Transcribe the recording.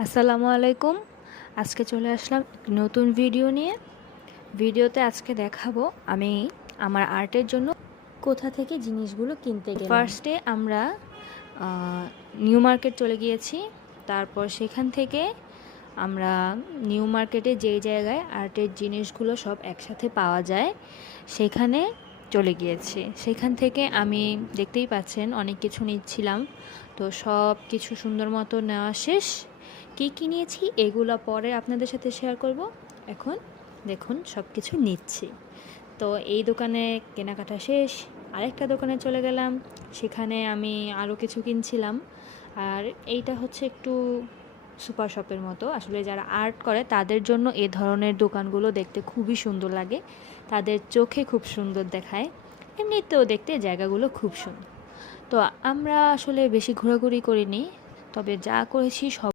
আসসালামু আলাইকুম। আজকে চলে আসলাম নতুন ভিডিও নিয়ে। ভিডিওতে আজকে দেখাবো আমি আমার আর্টের জন্য কোথা থেকে জিনিসগুলো কিনতে গেলাম। ফার্স্টে আমরা নিউ মার্কেট চলে গিয়েছি। তারপর সেখান থেকে আমরা নিউ মার্কেটে যেই জায়গায় আর্টের জিনিসগুলো সব একসাথে পাওয়া যায় সেখানে চলে গিয়েছি। সেখান থেকে আমি দেখতেই পাচ্ছেন অনেক কিছু নিচ্ছিলাম, তো সব কিছু সুন্দর মতো নেওয়া শেষ। কী কী নিয়েছি এগুলো পরে আপনাদের সাথে শেয়ার করব। এখন দেখুন সব কিছু নিচ্ছি। তো এই দোকানে কেনাকাটা শেষ, আরেকটা দোকানে চলে গেলাম, সেখানে আমি আরও কিছু কিনছিলাম। আর এইটা হচ্ছে একটু সুপার শপের মতো, আসলে যারা আর্ট করে তাদের জন্য এ ধরনের দোকানগুলো দেখতে খুবই সুন্দর লাগে, তাদের চোখে খুব সুন্দর দেখায়, এমনিতেও দেখতে জায়গাগুলো খুব সুন্দর। তো আমরা আসলে বেশি ঘোরাঘুরি করিনি, তবে যা করেছি সব